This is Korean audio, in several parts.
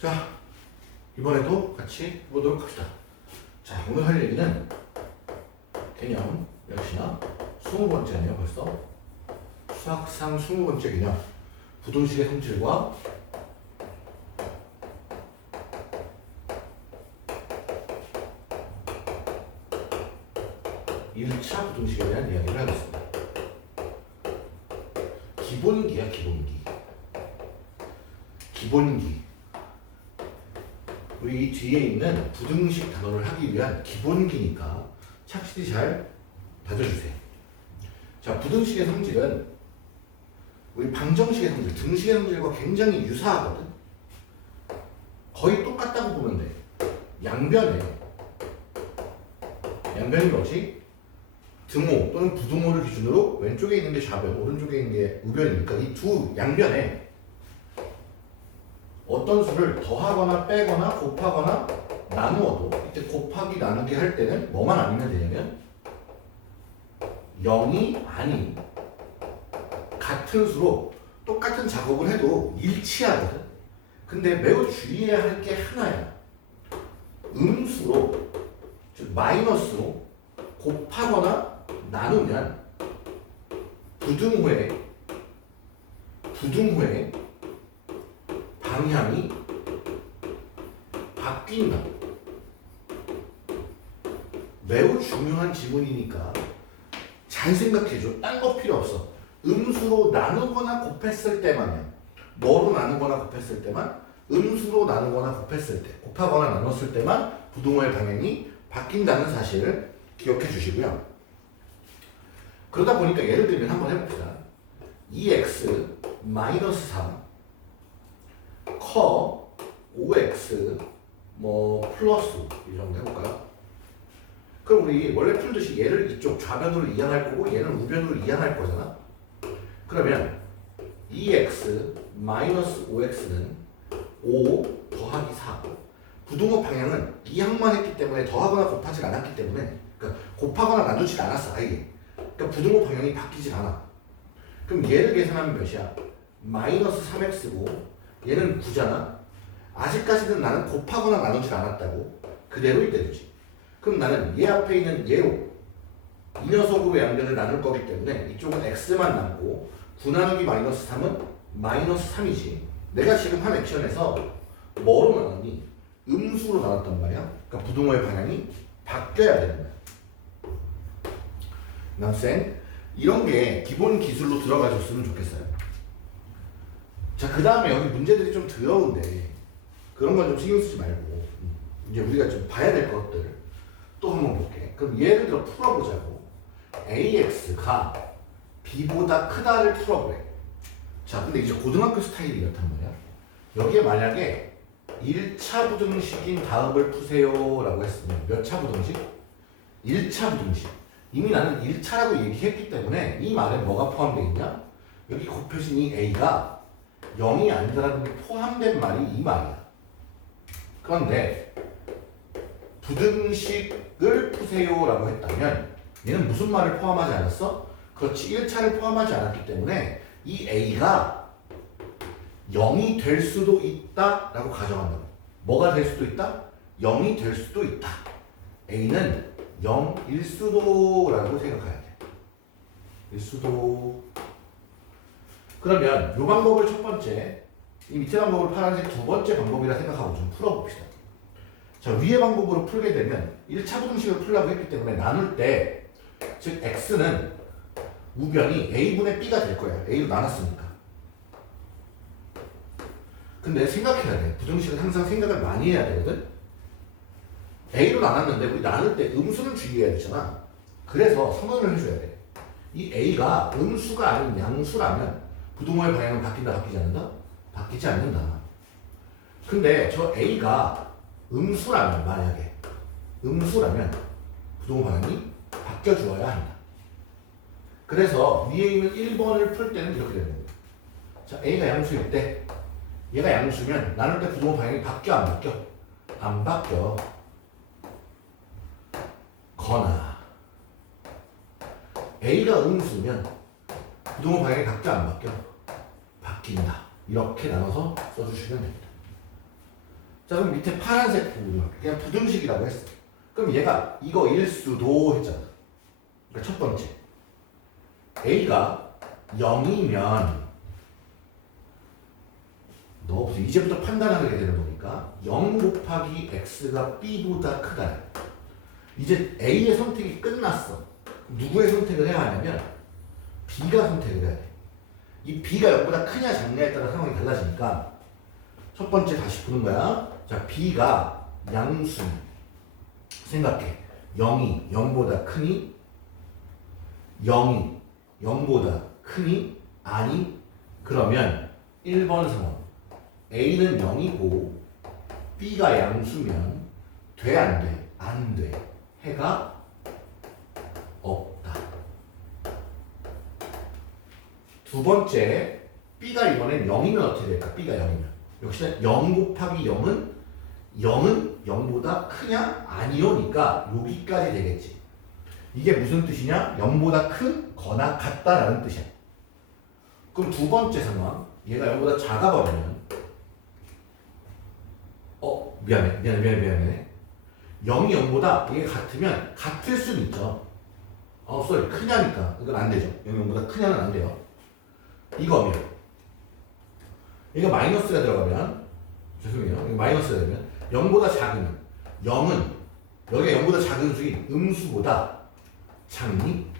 자, 이번에도 같이 해보도록 합시다. 자, 오늘 할 얘기는 개념, 역시나 20번째네요, 벌써. 수학상 20번째 개념. 부등식의 성질과 일차 부등식에 대한 이야기를 하겠습니다. 기본기야, 기본기. 기본기. 우리 이 뒤에 있는 부등식 단원을 하기 위한 기본기니까 착실히 잘 다져주세요. 자, 부등식의 성질은 우리 방정식의 성질, 등식의 성질과 굉장히 유사하거든. 거의 똑같다고 보면 돼. 양변이 뭐지? 등호 또는 부등호를 기준으로 왼쪽에 있는 게 좌변, 오른쪽에 있는 게 우변이니까 이 두 양변에 어떤 수를 더하거나 빼거나 곱하거나 나누어도 이때 곱하기 나누기 할 때는 뭐만 아니면 되냐면 0이 아닌 같은 수로 똑같은 작업을 해도 일치하거든. 근데 매우 주의해야 할 게 하나야. 음수로, 즉 마이너스로 곱하거나 나누면 부등호의 방향이 바뀐다. 매우 중요한 지문이니까 잘 생각해줘. 딴 거 필요 없어. 음수로 나누거나 곱했을 때만요. 뭐로 나누거나 곱했을 때만, 음수로 나누거나 곱했을 때, 곱하거나 나눴을 때만 부등호의 방향이 바뀐다는 사실을 기억해 주시고요. 그러다 보니까 예를 들면 한번 해봅시다. 2x 마이너스 3 커 5x 뭐 플러스 이 정도 해볼까요? 그럼 우리 원래 풀듯이 얘를 이쪽 좌변으로 이항할 거고 얘는 우변으로 이항할 거잖아. 그러면 2x 마이너스 5x는 5 더하기 4. 부등호 방향은 이항만 했기 때문에 더하거나 곱하지 않았기 때문에, 그러니까 곱하거나 나누지 않았어 아예. 그러니까 부등호 방향이 바뀌질 않아. 그럼 얘를 계산하면 몇이야? 마이너스 3x고 얘는 9잖아. 아직까지는 나는 곱하거나 나누지 않았다고. 그대로 이대로지. 그럼 나는 얘 앞에 있는 얘로 이 녀석으로 양변을 나눌 거기 때문에 이쪽은 x만 남고 9 나누기 마이너스 3은 마이너스 3이지. 내가 지금 한 액션에서 뭐로 나눴니? 음수로 나눴단 말이야. 그러니까 부등호의 방향이 바뀌어야 되는 거야. 남생, 이런 게 기본 기술로 들어가줬으면 좋겠어요. 자, 그 다음에 여기 문제들이 좀 더러운데 그런 건 좀 신경 쓰지 말고 이제 우리가 좀 봐야 될 것들 또 한번 볼게. 그럼 예를 들어 풀어보자고. AX가 B보다 크다를 풀어보래. 자, 근데 이제 고등학교 스타일이 이렇단 말이야. 여기에 만약에 1차 부등식인 다음을 푸세요 라고 했으면 몇 차 부등식? 1차 부등식. 이미 나는 1차라고 얘기했기 때문에 이 말에 뭐가 포함되어 있냐? 여기 곱해진 이 A가 0이 아니더라도 포함된 말이 이 말이야. 그런데 부등식을 푸세요 라고 했다면 얘는 무슨 말을 포함하지 않았어? 그렇지, 1차를 포함하지 않았기 때문에 이 A가 0이 될 수도 있다 라고 가정한다고. 뭐가 될 수도 있다? 0이 될 수도 있다. A는 0일 수도 라고 생각해야 돼. 일 수도. 그러면 이 방법을 첫 번째, 이 밑에 방법을 파란색 두 번째 방법이라 생각하고 좀 풀어봅시다. 자, 위의 방법으로 풀게 되면 1차 부등식을 풀려고 했기 때문에 나눌 때, 즉 x는 우변이 a분의 b가 될 거야. a로 나눴으니까. 근데 생각해야 돼. 부등식은 항상 생각을 많이 해야 되거든. a로 나눴는데 우리 나눌 때 음수는 주의해야 되잖아. 그래서 선언을 해줘야 돼. 이 a가 음수가 아닌 양수라면 부등호의 방향은 바뀐다, 바뀌지 않는다? 바뀌지 않는다. 근데 저 a가 음수라면, 만약에 음수라면 부등호 방향이 바뀌어주어야 한다. 그래서 위에 있는 1번을 풀 때는 이렇게 되는 거예요. 자, a가 양수일 때 얘가 양수면 나눌 때 부등호 방향이 바뀌어, 안 바뀌어? 안 바뀌어. 거나 A가 음수면 부등호 방향이 바뀌어, 안 바뀌어? 바뀐다. 이렇게 나눠서 써주시면 됩니다. 자, 그럼 밑에 파란색 부분 그냥 부등식이라고 했어. 그럼 얘가 이거 일 수도 했잖아. 그러니까 첫 번째 A가 0이면 너 무슨 이제부터 판단하게 되는 거니까 0 곱하기 X가 B보다 크다. 이제 A의 선택이 끝났어. 누구의 선택을 해야 하냐면 B가 선택을 해야 돼. 이 B가 0보다 크냐 작냐에 따라 상황이 달라지니까 첫 번째 다시 보는 거야. 자, B가 양수 생각해. 0이 0보다 크니? 0이 0보다 크니? 아니? 그러면 1번 상황 A는 0이고 B가 양수면 돼? 안 돼? 안 돼. 해가 없다. 두 번째 B가 이번엔 0이면 어떻게 될까? B가 0이면 역시 0 곱하기 0은 0보다 크냐? 아니요니까 여기까지 되겠지. 이게 무슨 뜻이냐? 0보다 크거나 같다라는 뜻이야. 그럼 두 번째 상황 얘가 0보다 작아버리면 미안해 0이 0보다 이게 같으면 같을 수는 있죠. 쏘리 크냐니까 이건 안 되죠. 0이 0보다 크냐는 안 돼요. 이거면 이거 마이너스가 들어가면 죄송해요. 이거 마이너스가 되면 0보다 작으면 0은 여기가 0보다 작은 수인 음수보다 작니?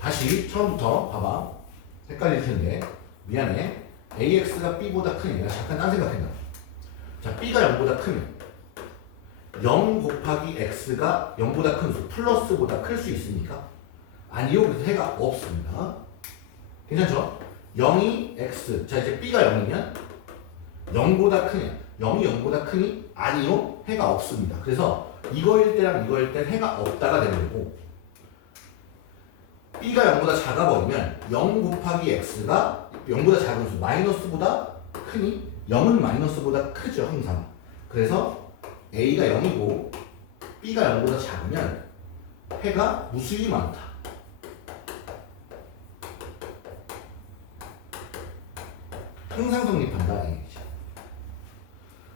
다시 처음부터 봐봐. 헷갈릴 텐데 미안해. AX가 B보다 크니 내가 잠깐 딴 생각했나. 자, B가 0보다 크면 0 곱하기 X가 0보다 큰 수 플러스보다 클 수 있습니까? 아니요. 그래서 해가 없습니다. 괜찮죠? 0이 X. 자, 이제 B가 0이면 0보다 크냐? 0이 0보다 크니? 아니요. 해가 없습니다. 그래서 이거일 때랑 이거일 땐 해가 없다가 되는 거고 B가 0보다 작아버리면 0 곱하기 X가 0보다 작은 수 마이너스보다 크니? 0은 마이너스보다 크죠 항상. 그래서 A가 0이고 B가 0보다 작으면 해가 무수히 많다. 항상 성립한다.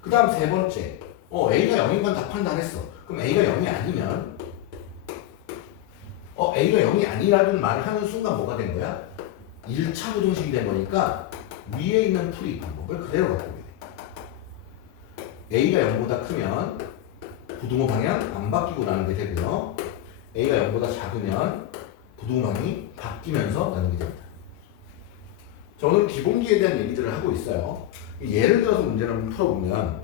그 다음 세 번째 A가 0인 건 다 판단했어. 그럼 A가 0이 아니면 A가 0이 아니라는 말을 하는 순간 뭐가 된 거야? 1차 부등식이 된 거니까 위에 있는 풀이 방법을 그대로 갖고 오게 돼. A가 0보다 크면 부등호 방향 안 바뀌고 나누게 되고요. A가 0보다 작으면 부등호 방향이 바뀌면서 나누게 됩니다. 저는 기본기에 대한 얘기들을 하고 있어요. 예를 들어서 문제를 한번 풀어보면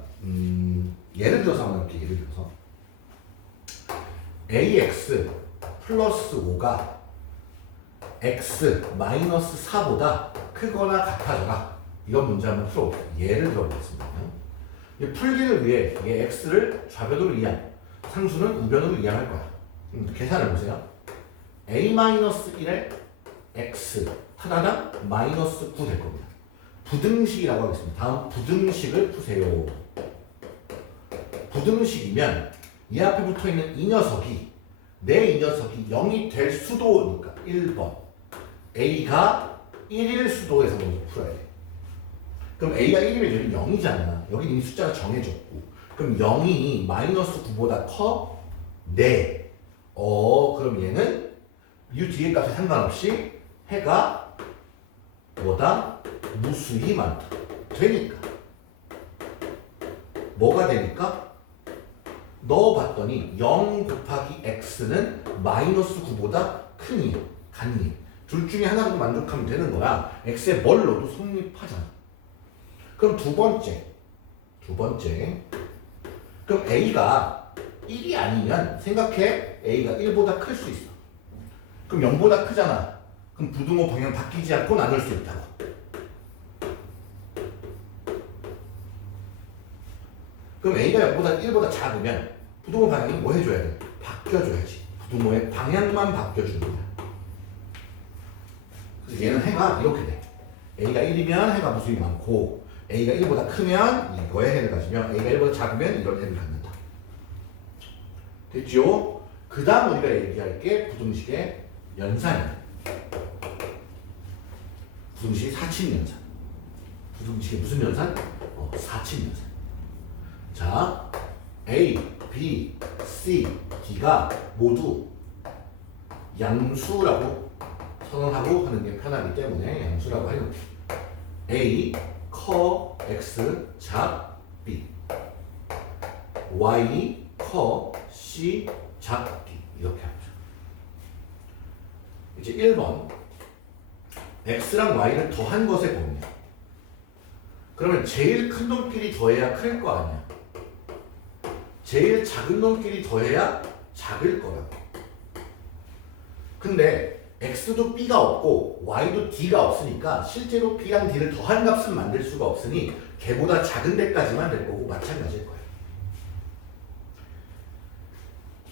예를 들어서 한번 이렇게 예를 들어서 AX 플러스 5가 X 마이너스 4보다 크거나 같아져라. 이런 문제 한번 풀어볼게요. 예를 들어보겠습니다. 풀기를 위해 이 X를 좌변으로 이항, 상수는 우변으로 이항할 거야. 계산을 보세요. A-1의 X 타다당 마이너스 9 될 겁니다. 부등식이라고 하겠습니다. 다음 부등식을 푸세요. 부등식이면 이 앞에 붙어있는 이 녀석이 이 녀석이 0이 될 수도니까 1번 A가 1일 수도에서 먼저 풀어야 돼. 그럼 A가 1이면 여기 0이잖아. 여기 이미 숫자가 정해졌고 그럼 0이 마이너스 9보다 커? 네. 그럼 얘는 이 뒤에 값에 상관없이 해가 뭐다? 무수히 많다. 되니까. 뭐가 되니까? 넣어봤더니 0 곱하기 X는 마이너스 9보다 크니? 같니? 둘 중에 하나로 만족하면 되는 거야. X에 뭘 넣어도 성립하잖아. 그럼 두 번째. 그럼 A가 1이 아니면 생각해. A가 1보다 클 수 있어. 그럼 0보다 크잖아. 그럼 부등호 방향 바뀌지 않고 나눌 수 있다고. 그럼 A가 1보다 작으면 부등호 방향이 뭐 해줘야 돼? 바뀌어줘야지. 부등호의 방향만 바뀌어주는 거야. 그래서 얘는 해가 이렇게 돼. A가 1이면 해가 무수히 많고 A가 1보다 크면 이거의 해를 가지면 A가 1보다 작으면 이런 해를 갖는다. 됐죠? 그 다음 우리가 얘기할 게 부등식의 연산이야. 부등식이 사칭 연산. 부등식의 무슨 연산? 사칙 연산. 자, A, B, C, D가 모두 양수라고 선언하고 하는 게 편하기 때문에 양수라고 하는 A, 커 X, 작 B, Y, 커 C, 작 D 이렇게 하죠. 이제 1번 X랑 Y를 더한 것의 범위야. 그러면 제일 큰 놈끼리 더해야 클 거 아니야. 제일 작은 놈끼리 더해야 작을 거라고. 근데 X도 B가 없고 Y도 D가 없으니까 실제로 B랑 D를 더한 값은 만들 수가 없으니 걔보다 작은 데까지만 될 거고 마찬가지일 거예요.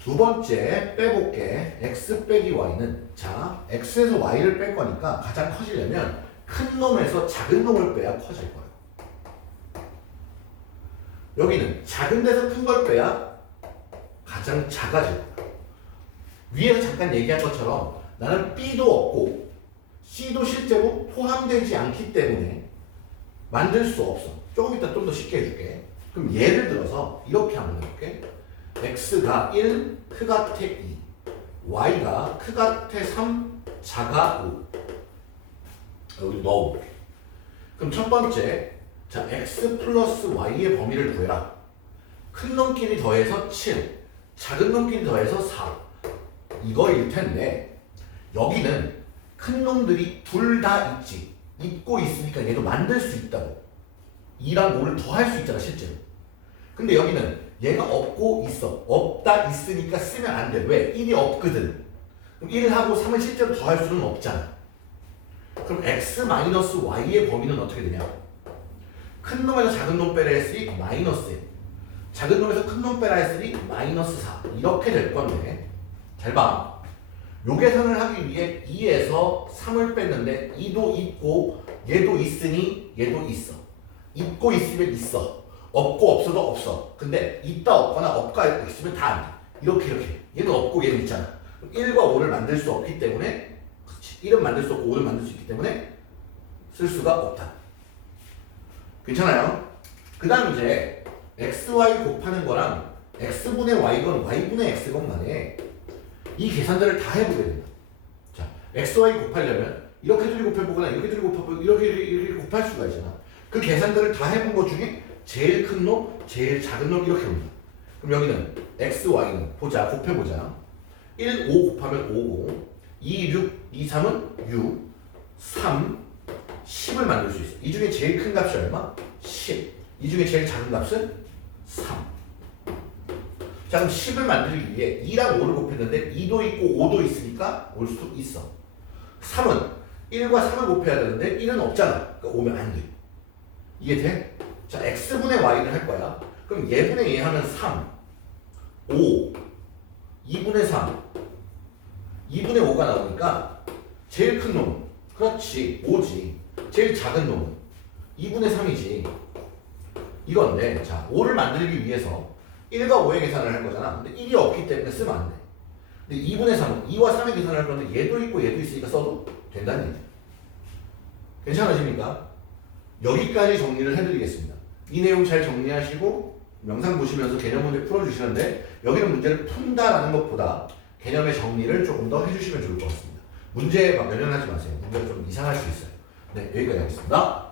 두 번째 빼볼게. X 빼기 Y는 자 X에서 Y를 뺄 거니까 가장 커지려면 큰 놈에서 작은 놈을 빼야 커질 거예요. 여기는 작은 데서 큰 걸 빼야 가장 작아질 거예요. 위에서 잠깐 얘기한 것처럼 나는 B도 없고 C도 실제로 포함되지 않기 때문에 만들 수 없어. 조금 이따 좀 더 쉽게 해줄게. 그럼 예를 들어서 이렇게 한번 해볼게. X가 1, 크가 태 2, Y가 크가 태 3, 작아 5. 여기 넣어볼게. 그럼 첫 번째 자, X 플러스 Y의 범위를 구해라. 큰 놈끼리 더해서 7, 작은 놈끼리 더해서 4. 이거일 텐데 여기는 큰 놈들이 둘 다 있지. 있고 있으니까 얘도 만들 수 있다고. 2랑 5를 더할 수 있잖아 실제로. 근데 여기는 얘가 없고 있어. 없다 있으니까 쓰면 안 돼. 왜? 1이 없거든. 그럼 1하고 3을 실제로 더할 수는 없잖아. 그럼 X-Y의 범위는 어떻게 되냐? 큰 놈에서 작은 놈 빼라 했으니 마이너스 1. 작은 놈에서 큰 놈 빼라 했으니 마이너스 4. 이렇게 될 건데 잘 봐. 요 계산을 하기 위해 2에서 3을 뺐는데 2도 있고 얘도 있으니 얘도 있어. 있고 있으면 있어. 없고 없어도 없어. 근데 있다 없거나 없가 있으면 다 안 돼. 이렇게 얘는 없고 얘는 있잖아. 1과 5를 만들 수 없기 때문에 그렇지. 1은 만들 수 없고 5를 만들 수 있기 때문에 쓸 수가 없다. 괜찮아요? 그 다음 이제 XY 곱하는 거랑 X분의 Y건 Y분의 X건 간에 이 계산들을 다 해보게 된다. 자, XY 곱하려면 이렇게 둘이 곱해보거나 이렇게 둘이 곱해보고 이렇게 곱할 수가 있잖아. 그 계산들을 다 해본 것 중에 제일 큰 놈, 제일 작은 놈 이렇게 봅니다. 그럼 여기는 XY는 보자, 곱해보자. 1, 5 곱하면 5고 2, 6, 2, 3은 6, 3, 10을 만들 수 있어. 이 중에 제일 큰 값이 얼마? 10. 이 중에 제일 작은 값은 3. 자, 그럼 10을 만들기 위해 2랑 5를 곱했는데 2도 있고 5도 있으니까 올 수도 있어. 3은 1과 3을 곱해야 되는데 1은 없잖아. 그러니까 오면 안 돼. 이해돼? 자, X분의 Y를 할 거야. 그럼 얘분의 얘 하면 3, 5, 2분의 3, 2분의 5가 나오니까 제일 큰 놈은 그렇지 5지. 제일 작은 놈은 2분의 3이지. 이건데 자 5를 만들기 위해서 1과 5의 계산을 할 거잖아. 근데 1이 없기 때문에 쓰면 안 돼. 근데 2분의 3은 2와 3의 계산을 할 건데 얘도 있고 얘도 있으니까 써도 된다는 얘기야. 괜찮으십니까? 여기까지 정리를 해드리겠습니다. 이 내용 잘 정리하시고 영상 보시면서 개념 문제 풀어주시는데 여기는 문제를 푼다라는 것보다 개념의 정리를 조금 더 해주시면 좋을 것 같습니다. 문제에 막 연연하지 마세요. 문제가 좀 이상할 수 있어요. 네, 여기까지 하겠습니다.